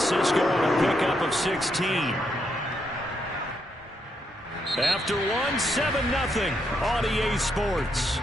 Francisco on a pickup of 16. After one, 7-0 on EA Sports.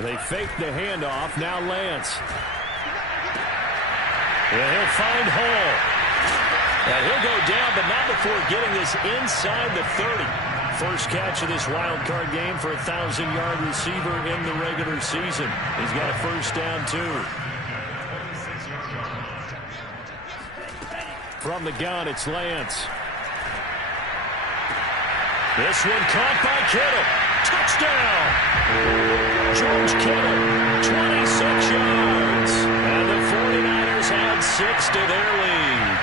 They fake the handoff. Now Lance. And he'll find Hall. And he'll go down, but not before getting this inside the 30. First catch of this wild card game for a 1,000-yard receiver in the regular season. He's got a first down, too. From the gun, it's Lance. This one caught by Kittle. Touchdown! George Kittle, 26 yards. And the 49ers add 6 to their lead.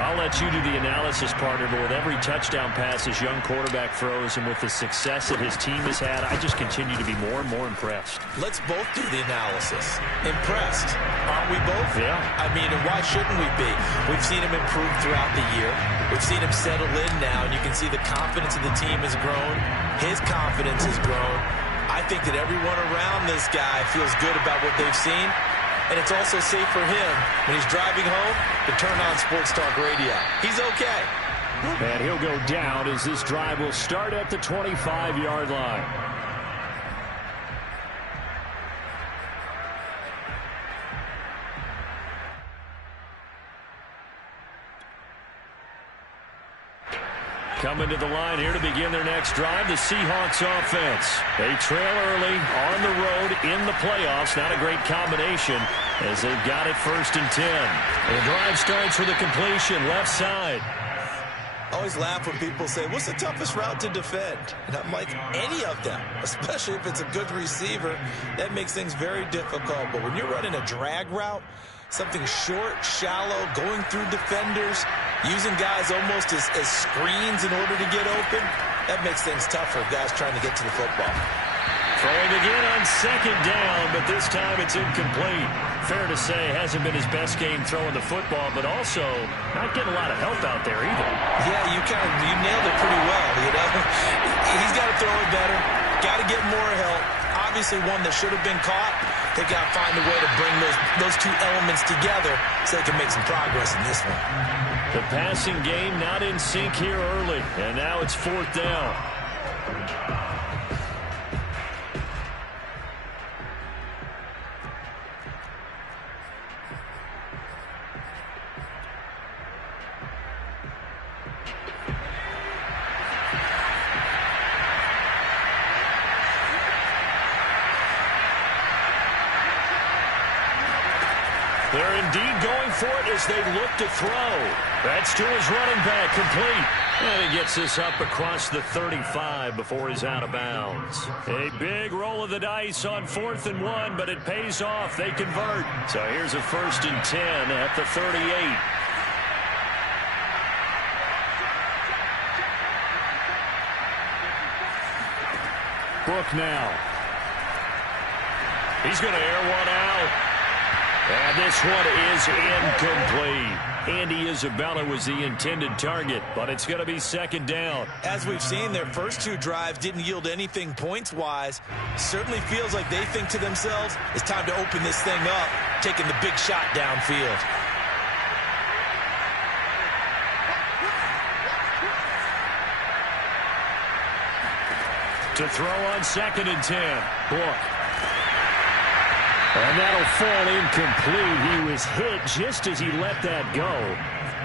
I'll let you do the analysis, partner, but with every touchdown pass his young quarterback throws and with the success that his team has had, I just continue to be more and more impressed. Let's both do the analysis. Impressed. Aren't we both? Yeah. I mean, and why shouldn't we be? We've seen him improve throughout the year. We've seen him settle in now, and you can see the confidence of the team has grown. His confidence has grown. I think that everyone around this guy feels good about what they've seen, and it's also safe for him when he's driving home to turn on Sports Talk Radio. He's okay. And he'll go down as this drive will start at the 25-yard line. Coming to the line here to begin their next drive, the Seahawks offense. They trail early on the road in the playoffs. Not a great combination as they've got it 1st and 10. The drive starts with a completion left side. I always laugh when people say, what's the toughest route to defend? And I'm like, any of them, especially if it's a good receiver, that makes things very difficult. But when you're running a drag route, something short, shallow, going through defenders, using guys almost as screens in order to get open, that makes things tough for guys trying to get to the football. Throwing again on 2nd down, but this time it's incomplete. Fair to say, hasn't been his best game throwing the football, but also not getting a lot of help out there either. Yeah, you nailed it pretty well, you know. He's got to throw it better, got to get more help. Obviously one that should have been caught. They got to find a way to bring those two elements together so they can make some progress in this one. The passing game not in sync here early, and now it's 4th down. They're indeed going for it as they look to throw. That's to his running back, complete. And he gets this up across the 35 before he's out of bounds. A big roll of the dice on 4th and 1, but it pays off. They convert. So here's a 1st and 10 at the 38. Brook now. He's going to air one out. And this one is incomplete. Andy Isabella was the intended target, but it's going to be 2nd down. As we've seen, their first 2 drives didn't yield anything points-wise. Certainly feels like they think to themselves, it's time to open this thing up, taking the big shot downfield. To throw on 2nd and 10. Brook. And that'll fall incomplete. He was hit just as he let that go.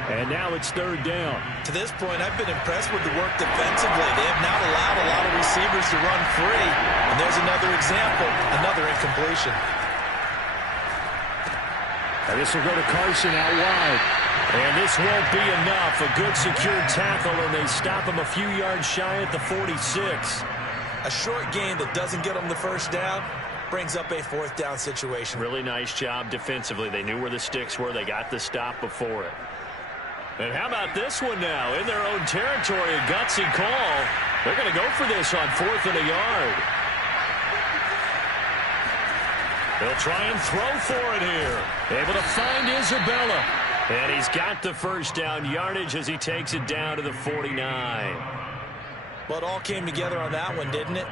And now it's 3rd down. To this point, I've been impressed with the work defensively. They have not allowed a lot of receivers to run free. And there's another example, another incompletion. And this will go to Carson out wide. And this won't be enough. A good secured tackle, and they stop him a few yards shy at the 46. A short gain that doesn't get them the 1st down brings up a 4th down situation. Really nice job defensively. They knew where the sticks were. They got the stop before it. And how about this one now? In their own territory, a gutsy call. They're going to go for this on 4th and a yard. They'll try and throw for it here. Able to find Isabella. And he's got the first down yardage as he takes it down to the 49. Well, it all came together on that one, didn't it?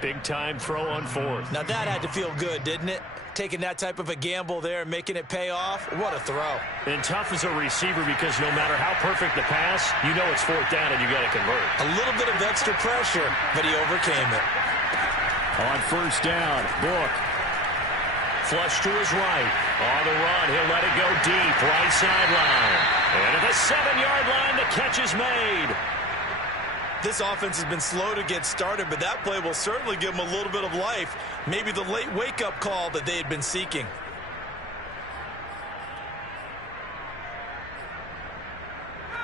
Big-time throw on 4th. Now that had to feel good, didn't it? Taking that type of a gamble there and making it pay off. What a throw. And tough as a receiver because no matter how perfect the pass, you know it's 4th down and you got to convert. A little bit of extra pressure, but he overcame it. On 1st down, Book. Flush to his right. On the run, he'll let it go deep. Right sideline. And at the 7-yard line, the catch is made. This offense has been slow to get started, but that play will certainly give them a little bit of life. Maybe the late wake-up call that they had been seeking.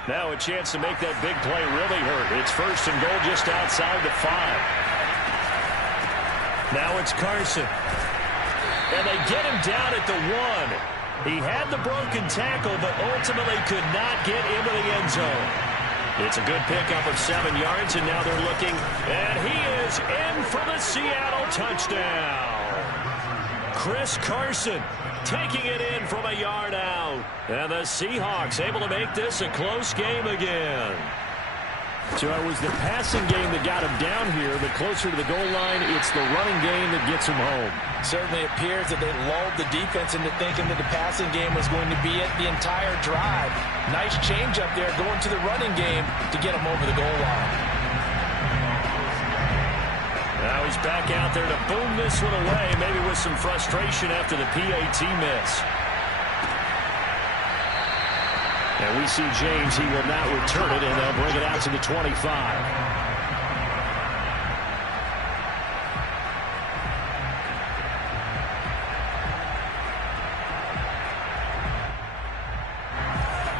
Now a chance to make that big play really hurt. It's 1st and goal just outside the 5. Now it's Carson. And they get him down at the 1. He had the broken tackle, but ultimately could not get into the end zone. It's a good pickup of 7 yards, and now they're looking, and he is in for the Seattle touchdown. Chris Carson taking it in from a yard out. And the Seahawks able to make this a close game again. So it was the passing game that got him down here, but closer to the goal line, it's the running game that gets him home. Certainly appears that they lulled the defense into thinking that the passing game was going to be it the entire drive. Nice change up there going to the running game to get him over the goal line. Now he's back out there to boom this one away, maybe with some frustration after the PAT miss. And we see James, he will not return it, and they'll bring it out to the 25.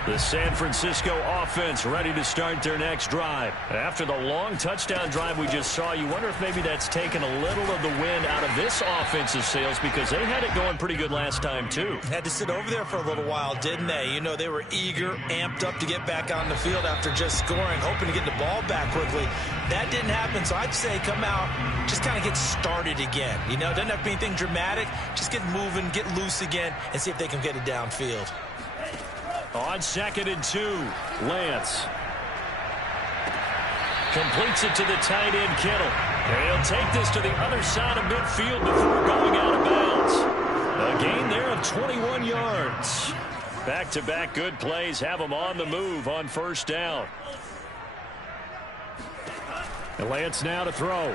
The San Francisco offense ready to start their next drive. After the long touchdown drive we just saw, you wonder if maybe that's taken a little of the wind out of this offense's sails because they had it going pretty good last time too. Had to sit over there for a little while, didn't they? You know, they were eager, amped up to get back on the field after just scoring, hoping to get the ball back quickly. That didn't happen, so I'd say come out, just kind of get started again. You know, doesn't have to be anything dramatic. Just get moving, get loose again, and see if they can get it downfield. On 2nd and 2, Lance completes it to the tight end, Kittle. And he'll take this to the other side of midfield before going out of bounds. A gain there of 21 yards. Back-to-back good plays have them on the move on 1st down. And Lance now to throw.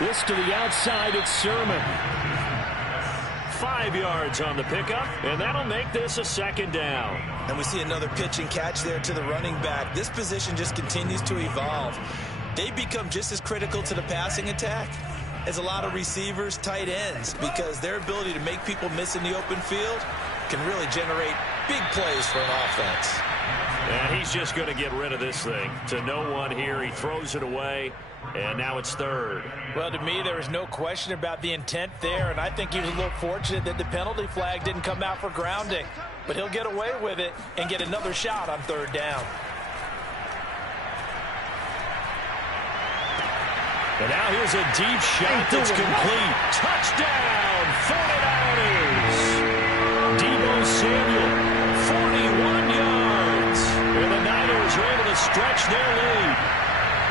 This to the outside, it's Sermon. 5 yards on the pickup, and that'll make this a 2nd down. And we see another pitch and catch there to the running back. This position just continues to evolve. They become just as critical to the passing attack as a lot of receivers, tight ends, because their ability to make people miss in the open field can really generate big plays for an offense. And he's just going to get rid of this thing. To no one here, he throws it away. And now it's 3rd. Well, to me, there was no question about the intent there, and I think he was a little fortunate that the penalty flag didn't come out for grounding. But he'll get away with it and get another shot on 3rd down. And now here's a deep shot that's complete. Touchdown, 49ers. Deebo Samuel, 41 yards. And the Niners are able to stretch their lead.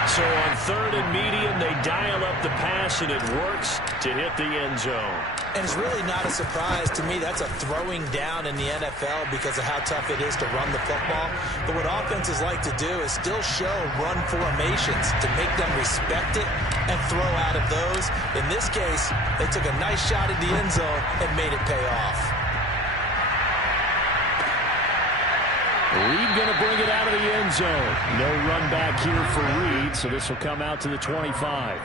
So on 3rd and medium, they dial up the pass, and it works to hit the end zone. And it's really not a surprise to me. That's a throwing down in the NFL because of how tough it is to run the football. But what offenses like to do is still show run formations to make them respect it and throw out of those. In this case, they took a nice shot at the end zone and made it pay off. Reed going to bring it out of the end zone. No run back here for Reed, so this will come out to the 25.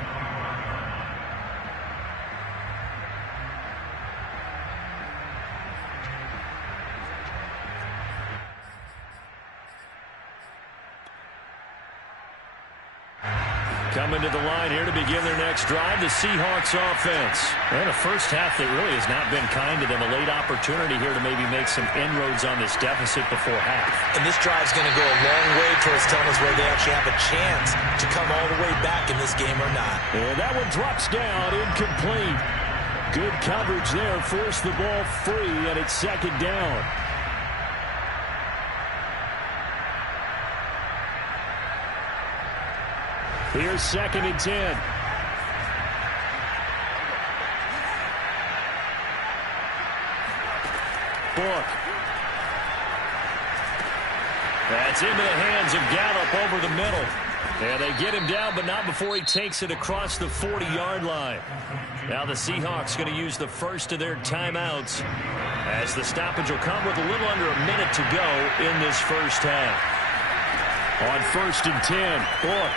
Coming to the line here to begin their next drive, the Seahawks offense. And a first half that really has not been kind to them. A late opportunity here to maybe make some inroads on this deficit before half. And this drive's going to go a long way towards telling us whether they actually have a chance to come all the way back in this game or not. And that one drops down, incomplete. Good coverage there, forced the ball free, and it's second down. Here's 2nd and 10. Book. That's into the hands of Gallup over the middle. And they get him down, but not before he takes it across the 40-yard line. Now the Seahawks going to use the first of their timeouts as the stoppage will come with a little under a minute to go in this first half. On 1st and 10, Book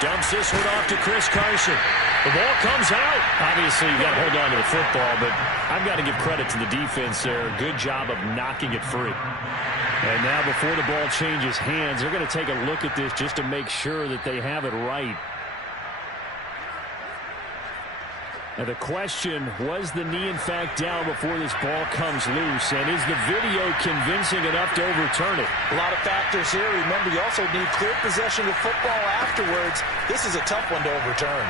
dumps this one off to Chris Carson. The ball comes out. Obviously, you've got to hold on to the football, but I've got to give credit to the defense there. Good job of knocking it free. And now before the ball changes hands, they're going to take a look at this just to make sure that they have it right. And the question, was the knee in fact down before this ball comes loose? And is the video convincing enough to overturn it? A lot of factors here. Remember, you also need clear possession of football afterwards. This is a tough one to overturn.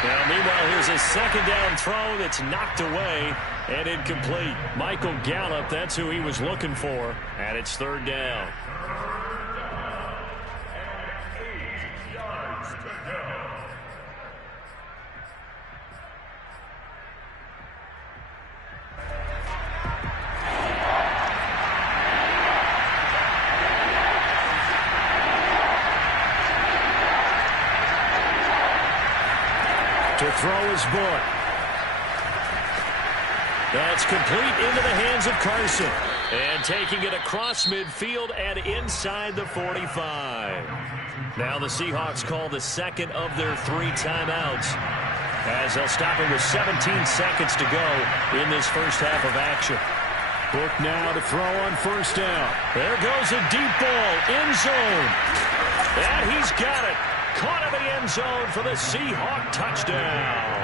Now, meanwhile, here's a second down throw that's knocked away and incomplete. Michael Gallup, that's who he was looking for. And it's 3rd down. To throw his Book. That's complete into the hands of Carson. And taking it across midfield and inside the 45. Now the Seahawks call the second of their 3 timeouts as they'll stop it with 17 seconds to go in this first half of action. Book now to throw on 1st down. There goes a deep ball, end zone. And he's got it. Caught in the end zone for the Seahawk touchdown.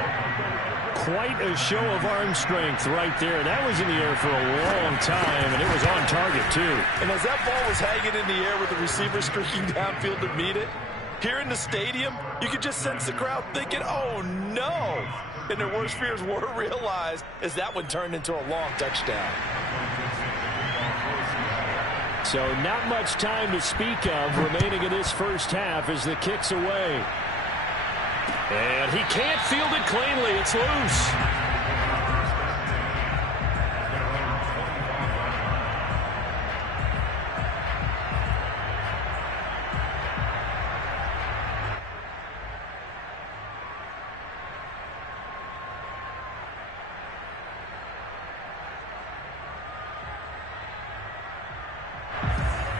Quite a show of arm strength right there. That was in the air for a long time, and it was on target, too. And as that ball was hanging in the air with the receiver streaking downfield to meet it, here in the stadium, you could just sense the crowd thinking, oh, no. And their worst fears were realized as that one turned into a long touchdown. So not much time to speak of remaining in this first half as the kick's away. And he can't field it cleanly. It's loose.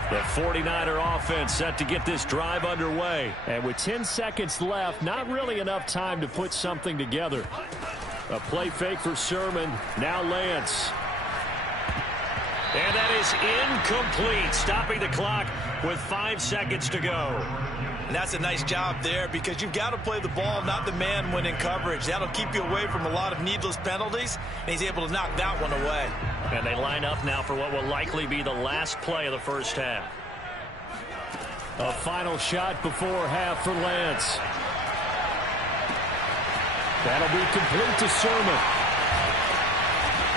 The 49er offense set to get this drive underway. And with 10 seconds left, not really enough time to put something together. A play fake for Sermon. Now Lance. And that is incomplete, stopping the clock with 5 seconds to go. And that's a nice job there because you've got to play the ball, not the man when in coverage. That'll keep you away from a lot of needless penalties, and he's able to knock that one away. And they line up now for what will likely be the last play of the first half. A final shot before half for Lance. That'll be complete to Sermon.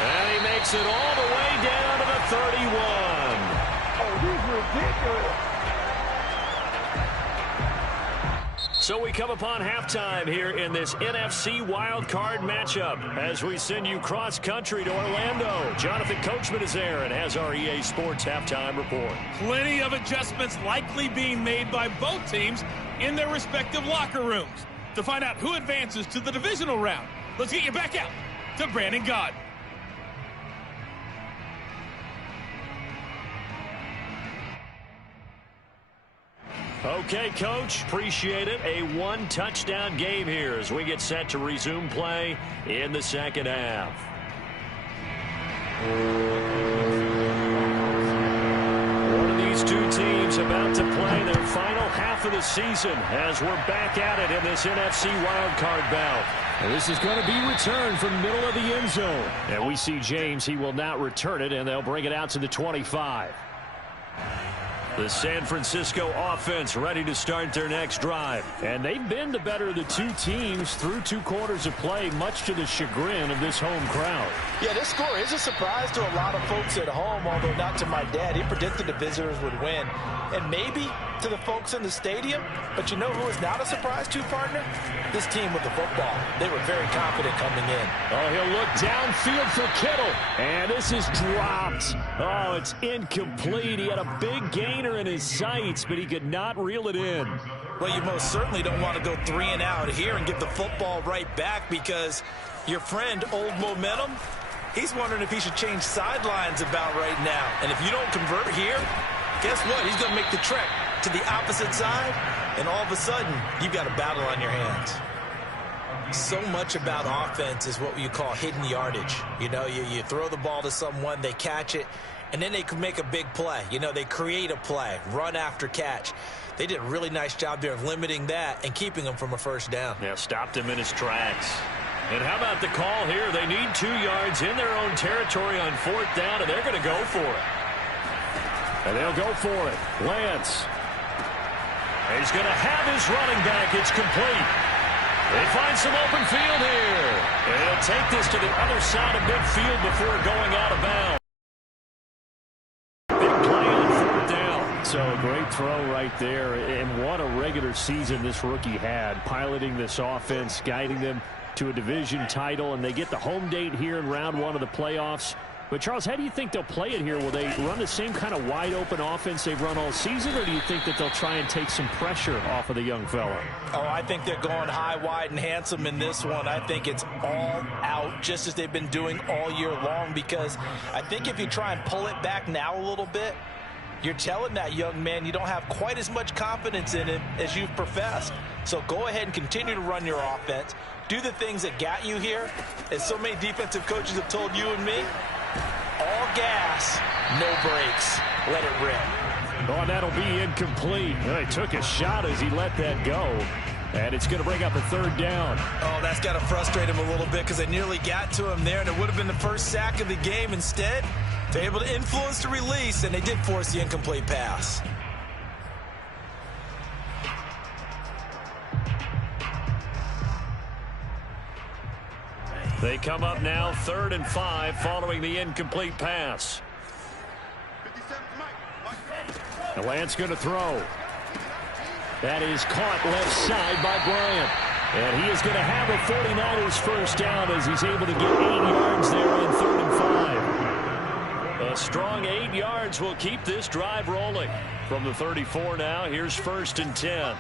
And he makes it all the way down to the 31. Oh, he's ridiculous. So we come upon halftime here in this NFC wildcard matchup as we send you cross-country to Orlando. Jonathan Coachman is there and has our EA Sports halftime report. Plenty of adjustments likely being made by both teams in their respective locker rooms. To find out who advances to the divisional round, let's get you back out to Brandon Gaudin. Okay, Coach, appreciate it. A one-touchdown game here as we get set to resume play in the second half. One of these two teams have about to play their final half of the season as we're back at it in this NFC wildcard bout. And this is going to be returned from the middle of the end zone. And we see James. He will not return it, and they'll bring it out to the 25. The San Francisco offense ready to start their next drive. And they've been the better of the two teams through 2 quarters of play, much to the chagrin of this home crowd. Yeah, this score is a surprise to a lot of folks at home, although not to my dad. He predicted the visitors would win. And maybe to the folks in the stadium. But you know who is not a surprise to, partner? This team with the football. They were very confident coming in. Oh, he'll look downfield for Kittle. And this is dropped. Oh, it's incomplete. He had a big gainer in his sights, but he could not reel it in. Well, you most certainly don't want to go 3 and out here and give the football right back, because your friend, Old Momentum, he's wondering if he should change sidelines about right now. And if you don't convert here, guess what? He's going to make the trek to the opposite side, and all of a sudden, you've got a battle on your hands. So much about offense is what you call hidden yardage. You know, you throw the ball to someone, they catch it, and then they can make a big play. You know, they create a play, run after catch. They did a really nice job there of limiting that and keeping him from a first down. Yeah, stopped him in his tracks. And how about the call here? They need 2 yards in their own territory on 4th down, and they're going to go for it. And they'll go for it. Lance. He's going to have his running back. It's complete. They find some open field here. And he'll take this to the other side of midfield before going out of bounds. Big play on 4th down. So a great throw right there. And what a regular season this rookie had, piloting this offense, guiding them to a division title. And they get the home date here in round 1 of the playoffs. But, Charles, how do you think they'll play it here? Will they run the same kind of wide-open offense they've run all season, or do you think that they'll try and take some pressure off of the young fella? Oh, I think they're going high, wide, and handsome in this one. I think it's all out, just as they've been doing all year long, because I think if you try and pull it back now a little bit, you're telling that young man you don't have quite as much confidence in him as you've professed. So go ahead and continue to run your offense. Do the things that got you here. As so many defensive coaches have told you and me, all gas, no brakes. Let it rip. Oh, that'll be incomplete. He took a shot as he let that go. And it's going to bring up a 3rd down. Oh, that's got to frustrate him a little bit, because they nearly got to him there, and it would have been the first sack of the game. Instead, they're able to influence the release, and they did force the incomplete pass. They come up now 3rd and 5 following the incomplete pass. And Lance going to throw. That is caught left side by Bryant. And he is going to have a 49ers first down as he's able to get 8 yards there on 3rd and 5. A strong 8 yards will keep this drive rolling. From the 34 now, here's 1st and 10.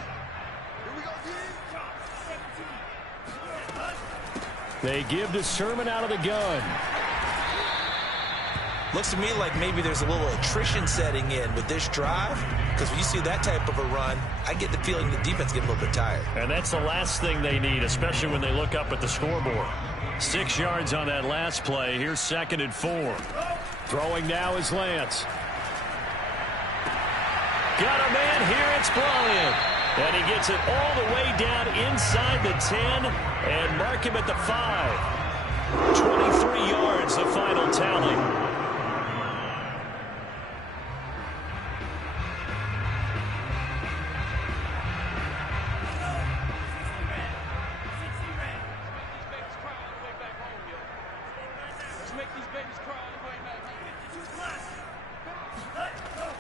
They give to Sermon out of the gun. Looks to me like maybe there's a little attrition setting in with this drive, because when you see that type of a run, I get the feeling the defense getting a little bit tired. And that's the last thing they need, especially when they look up at the scoreboard. 6 yards on that last play. Here's 2nd and 4. Throwing now is Lance. Got a man here. It's Bryant. And he gets it all the way down inside the 10 and mark him at the 5. 23 yards, the final tally.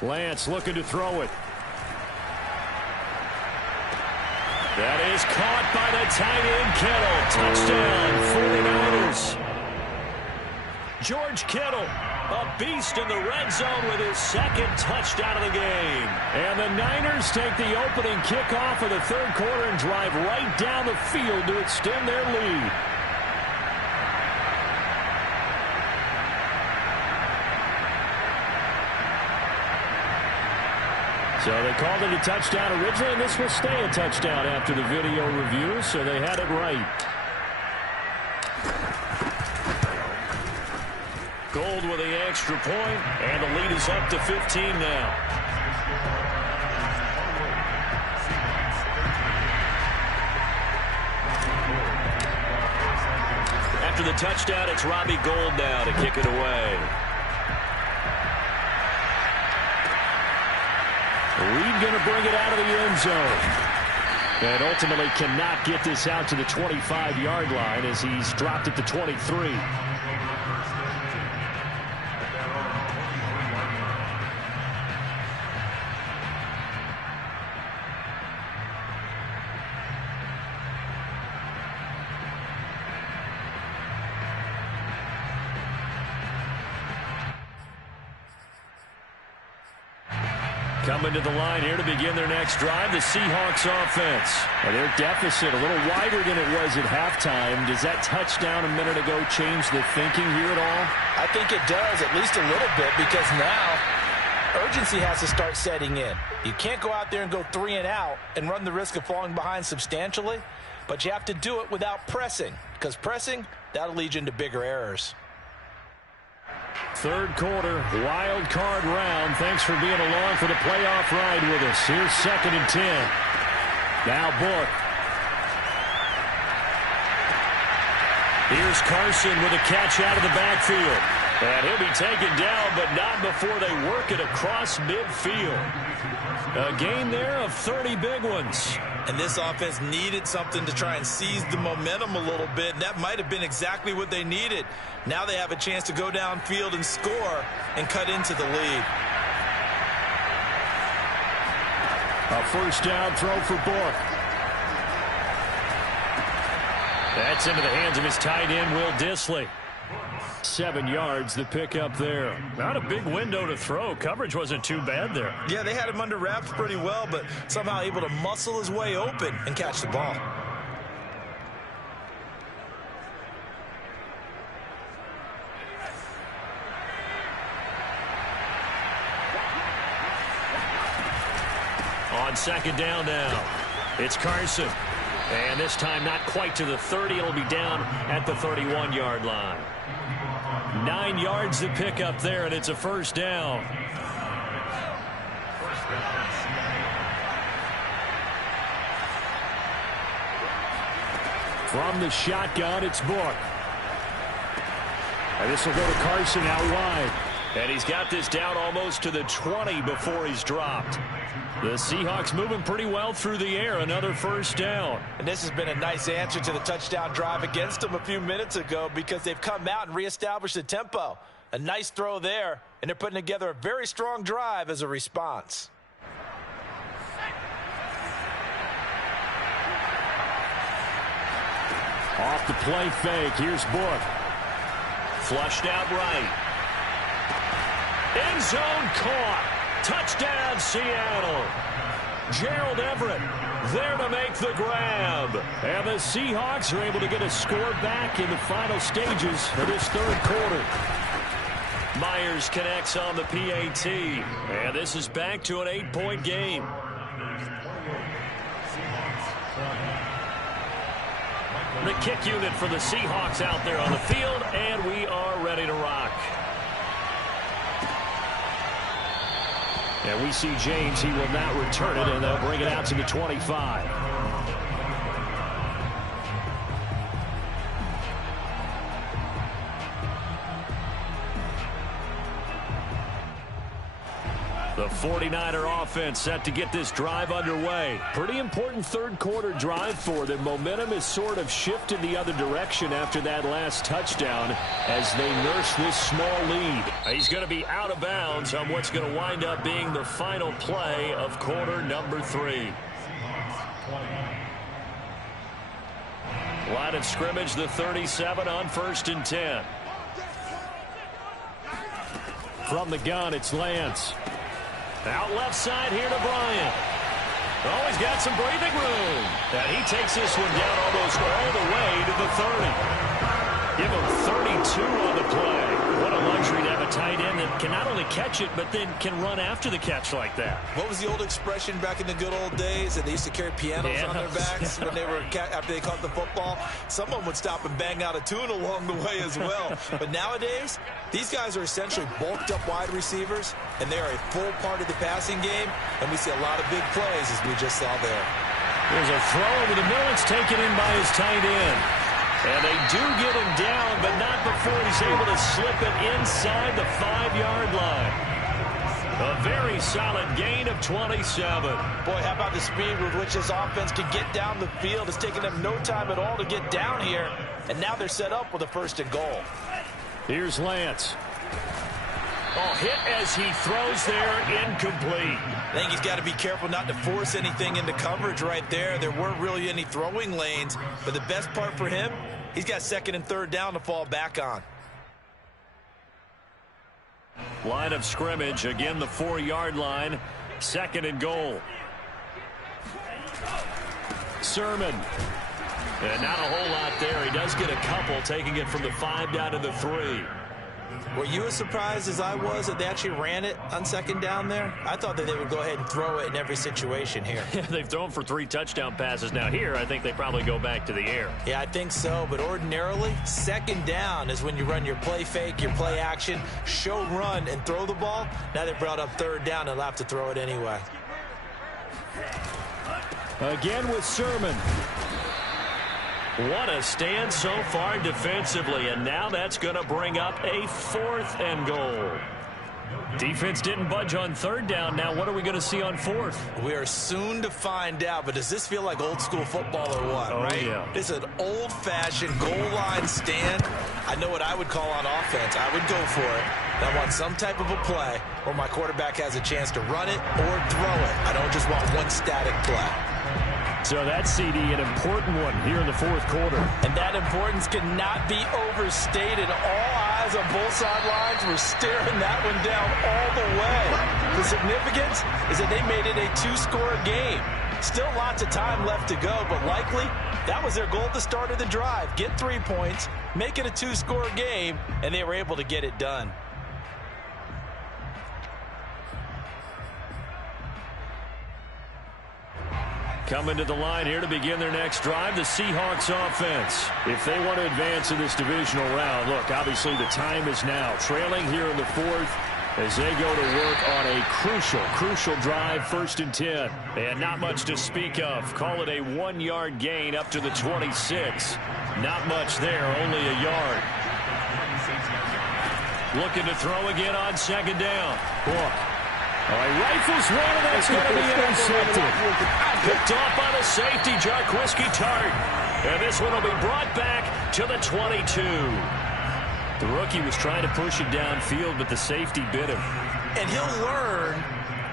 Lance looking to throw it. That is caught by the tight end, Kittle. Touchdown, 49ers. George Kittle, a beast in the red zone with his 2nd touchdown of the game. And the Niners take the opening kickoff of the 3rd quarter and drive right down the field to extend their lead. So they called it a touchdown originally, and this will stay a touchdown after the video review, so they had it right. Gold with the extra point, and the lead is up to 15 now. the touchdown. It's Robbie Gould now to kick it away. Reed going to bring it out of the end zone. And ultimately cannot get this out to the 25-yard line as he's dropped at the 23. Coming to the line here to begin their next drive, the Seahawks offense. And their deficit a little wider than it was at halftime. Does that touchdown a minute ago change the thinking here at all? I think it does, at least a little bit, because now urgency has to start setting in. You can't go out there and go 3 and out and run the risk of falling behind substantially, but you have to do it without pressing, because pressing, that'll lead you into bigger errors. Third quarter, wild card round. Thanks for being along for the playoff ride with us. Here's 2nd and 10. Now Book. Here's Carson with a catch out of the backfield. And he'll be taken down, but not before they work it across midfield. A gain there of 30 big ones. And this offense needed something to try and seize the momentum a little bit, and that might have been exactly what they needed. Now they have a chance to go downfield and score and cut into the lead. A first down throw for Book. That's into the hands of his tight end, Will Dissly. 7 yards, the pickup there. Not a big window to throw. Coverage wasn't too bad there. Yeah, they had him under wraps pretty well, but somehow able to muscle his way open and catch the ball. On 2nd down now, it's Carson. And this time not quite to the 30. It'll be down at the 31-yard line. 9 yards to pick up there, and it's a first down. From the shotgun, it's Book. And this will go to Carson out wide. And he's got this down almost to the 20 before he's dropped. The Seahawks moving pretty well through the air. Another first down. And this has been a nice answer to the touchdown drive against them a few minutes ago, because they've come out and reestablished the tempo. A nice throw there, and they're putting together a very strong drive as a response. Off the play fake, here's Book. Flushed out right. End zone caught. Touchdown, Seattle. Gerald Everett there to make the grab. And the Seahawks are able to get a score back in the final stages of this third quarter. Myers connects on the PAT. And this is back to an 8-point game. The kick unit for the Seahawks out there on the field, and we are ready to rock. And we see James. He will not return it, and they'll bring it out to the 25. The 49er offense set to get this drive underway. Pretty important third quarter drive for them. Momentum is sort of shifted the other direction after that last touchdown as they nurse this small lead. He's going to be out of bounds on what's going to wind up being the final play of quarter number 3. Line of scrimmage, the 37 on 1st and 10. From the gun, it's Lance. Out left side here to Bryant. Oh, he's got some breathing room. And he takes this one down almost all the way to the 30. Give him 32 on the play. What a luxury to have a tight end that can not only catch it, but then can run after the catch like that. What was the old expression back in the good old days that they used to carry pianos on their backs when they were after they caught the football? Someone would stop and bang out a tune along the way as well. But nowadays, these guys are essentially bulked up wide receivers, and they are a full part of the passing game, and we see a lot of big plays as we just saw there. There's a throw over the middle. It's taken in by his tight end. And they do get him down, but not before he's able to slip it inside the 5-yard line. A very solid gain of 27. Boy, how about the speed with which this offense can get down the field? It's taken them no time at all to get down here. And now they're set up with a 1st and goal. Here's Lance. Oh, hit as he throws there, incomplete. I think he's got to be careful not to force anything into coverage right there. There weren't really any throwing lanes. But the best part for him, he's got 2nd and 3rd down to fall back on. Line of scrimmage, again the 4-yard line, 2nd and goal. Sermon. And not a whole lot there. He does get a couple, taking it from the 5 down to the 3. Were you as surprised as I was that they actually ran it on 2nd down there? I thought that they would go ahead and throw it in every situation here. Yeah, they've thrown for 3 touchdown passes. Now here, I think they probably go back to the air. Yeah, I think so. But ordinarily, 2nd down is when you run your play fake, your play action, show run, and throw the ball. Now they brought up 3rd down and they'll have to throw it anyway. Again with Sermon. What a stand so far defensively, and now that's going to bring up a 4th and goal. Defense didn't budge on 3rd down. Now what are we going to see on 4th? We are soon to find out, but does this feel like old school football or what, right? Yeah. It's an old-fashioned goal line stand. I know what I would call on offense. I would go for it. I want some type of a play where my quarterback has a chance to run it or throw it. I don't just want one static play. So that's, CD, an important one here in the 4th quarter. And that importance cannot be overstated. All eyes on both sidelines were staring that one down all the way. The significance is that they made it a 2-score game. Still lots of time left to go, but likely that was their goal at the start of the drive. Get 3 points, make it a 2-score game, and they were able to get it done. Coming to the line here to begin their next drive, the Seahawks offense. If they want to advance in this divisional round, look, obviously the time is now. Trailing here in the 4th as they go to work on a crucial drive, 1st and 10. And not much to speak of. Call it a 1-yard gain up to the 26. Not much there, only a yard. Looking to throw again on 2nd down. Look. All right, rifles one, and that's going to be intercepted. Picked off by the safety, Jarquiski Tart. And this one will be brought back to the 22. The rookie was trying to push it downfield, but the safety bit him. And he'll learn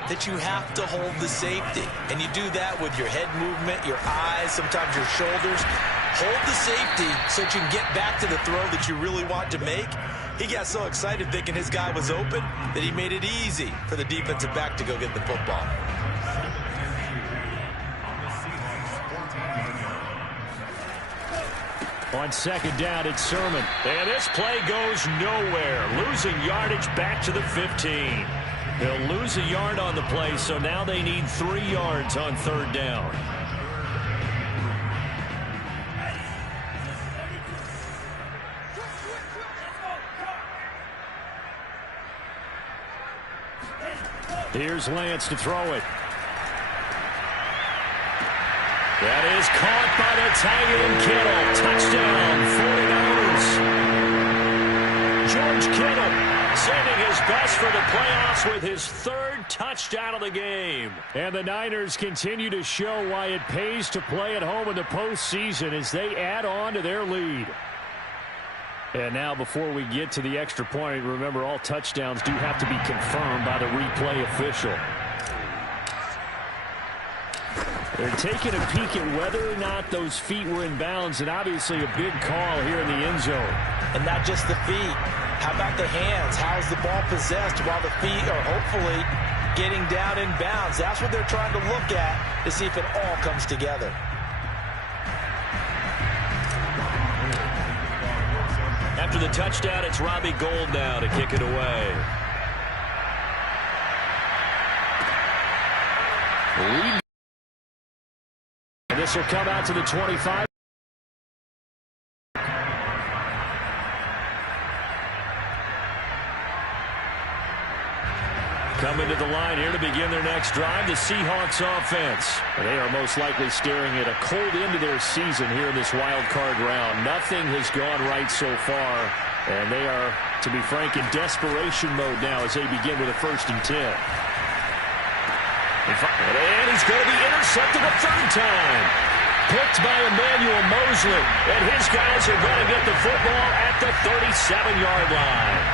that you have to hold the safety. And you do that with your head movement, your eyes, sometimes your shoulders. Hold the safety so that you can get back to the throw that you really want to make. He got so excited thinking his guy was open that he made it easy for the defensive back to go get the football. On 2nd down, it's Sermon. And this play goes nowhere. Losing yardage back to the 15. They'll lose a yard on the play, so now they need 3 yards on 3rd down. Here's Lance to throw it. That is caught by the Tyreek Kittle. Touchdown, 49ers. George Kittle saving his best for the playoffs with his 3rd touchdown of the game. And the Niners continue to show why it pays to play at home in the postseason as they add on to their lead. And now before we get to the extra point, remember all touchdowns do have to be confirmed by the replay official. They're taking a peek at whether or not those feet were in bounds, and obviously a big call here in the end zone. And not just the feet. How about the hands? How's the ball possessed while the feet are hopefully getting down in bounds? That's what they're trying to look at to see if it all comes together. After the touchdown, it's Robbie Gould now to kick it away. And this will come out to the 25. Coming to the line here to begin their next drive, the Seahawks offense. And they are most likely staring at a cold end to their season here in this wild card round. Nothing has gone right so far, and they are, to be frank, in desperation mode now as they begin with a 1st and 10. And he's going to be intercepted a 3rd time. Picked by Emmanuel Mosley, and his guys are going to get the football at the 37-yard line.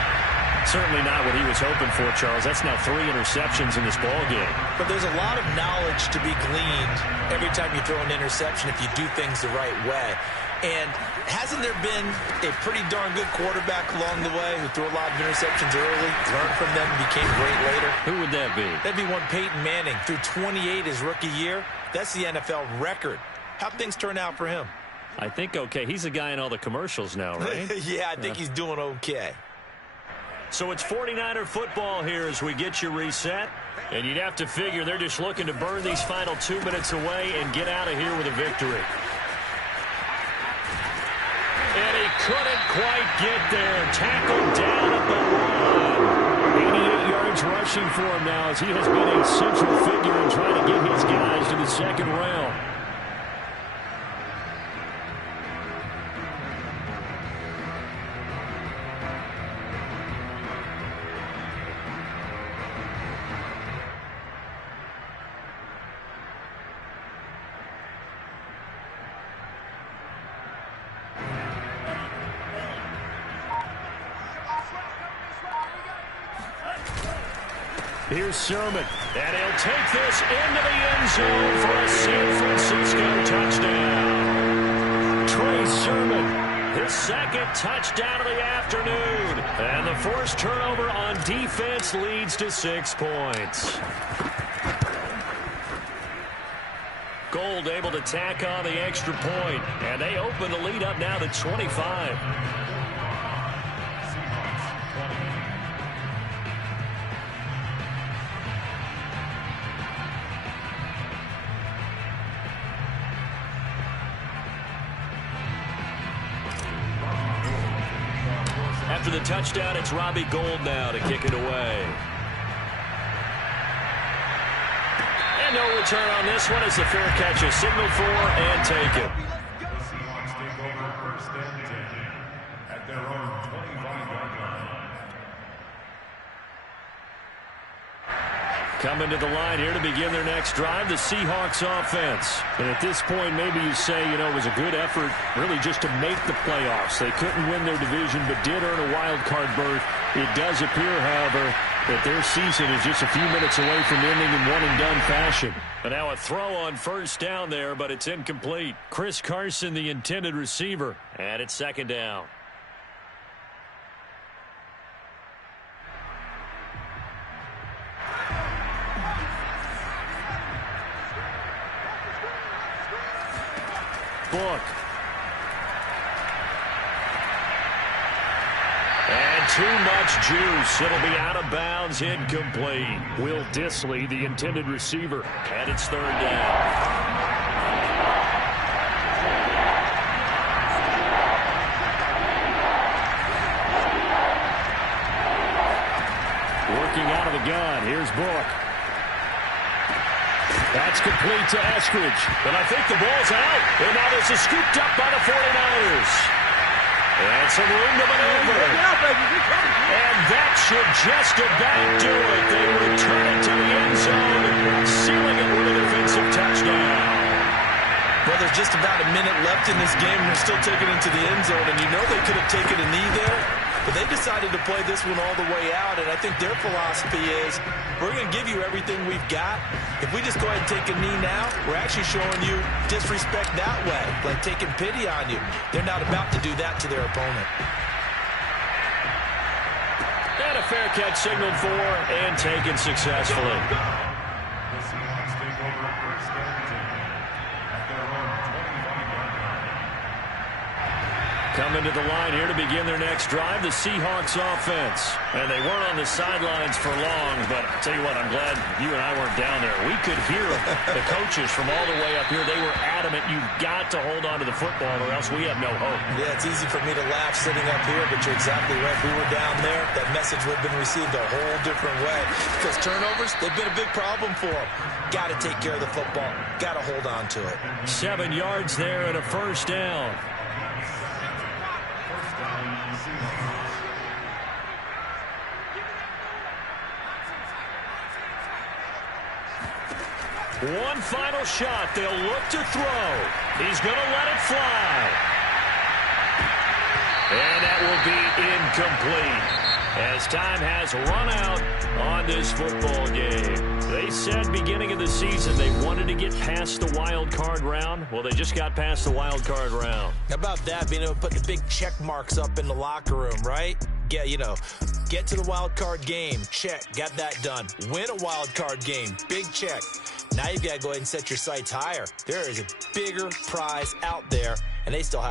Certainly not what he was hoping for, Charles. That's now 3 interceptions in this ball game. But there's a lot of knowledge to be gleaned every time you throw an interception if you do things the right way. And hasn't there been a pretty darn good quarterback along the way who threw a lot of interceptions early, learned from them, and became great later? Who would that be? That'd be one Peyton Manning. Threw 28 his rookie year. That's the NFL record. How'd things turn out for him? I think okay. He's the guy in all the commercials now, right? Yeah, I think he's doing okay. So it's 49er football here as we get you reset. And you'd have to figure they're just looking to burn these final 2 minutes away and get out of here with a victory. And he couldn't quite get there. Tackled down at the 1. 88 yards rushing for him now as he has been a central figure in trying to get his guys to the 2nd round. Here's Sermon, and he'll take this into the end zone for a San Francisco touchdown. Trey Sermon, his 2nd touchdown of the afternoon. And the forced turnover on defense leads to 6 points. Gold able to tack on the extra point, and they open the lead up now to 25. After the touchdown, it's Robbie Gould now to kick it away. And no return on this one as the fair catch is signaled for and taken. Coming to the line here to begin their next drive, the Seahawks offense. And at this point, maybe you say, you know, it was a good effort really just to make the playoffs. They couldn't win their division but did earn a wild card berth. It does appear, however, that their season is just a few minutes away from ending in one-and-done fashion. And now a throw on 1st down there, but it's incomplete. Chris Carson, the intended receiver, and it's 2nd down. Book. And too much juice. It'll be out of bounds, incomplete. Will Dissly, the intended receiver, and it's 3rd down. Working out of the gun. Here's Book. That's complete to Eskridge. And I think the ball's out. And now this is scooped up by the 49ers. And some room to maneuver. And that should just about do it. They return it to the end zone, sealing it with a defensive touchdown. Well, there's just about a minute left in this game, and they're still taking it to the end zone. And you know they could have taken a knee there, but they decided to play this one all the way out. And I think their philosophy is, we're going to give you everything we've got. If we just go ahead and take a knee now, we're actually showing you disrespect that way, like taking pity on you. They're not about to do that to their opponent. And a fair catch signaled for and taken successfully. Coming to the line here to begin their next drive, the Seahawks offense. And they weren't on the sidelines for long, but I'll tell you what, I'm glad you and I weren't down there. We could hear the coaches from all the way up here. They were adamant, you've got to hold on to the football or else we have no hope. Yeah, it's easy for me to laugh sitting up here, but you're exactly right. If we were down there, that message would have been received a whole different way. Because turnovers, they've been a big problem for them. Got to take care of the football. Got to hold on to it. 7 yards there and a first down. One final shot. They'll look to throw. He's going to let it fly. And that will be incomplete as time has run out on this football game. They said beginning of the season they wanted to get past the wild card round. Well, they just got past the wild card round. How about that, being able to put the big check marks up in the locker room, right? Yeah, you know, get to the wild card game. Check. Got that done. Win a wild card game. Big check. Now you've got to go ahead and set your sights higher. There is a bigger prize out there, and they still have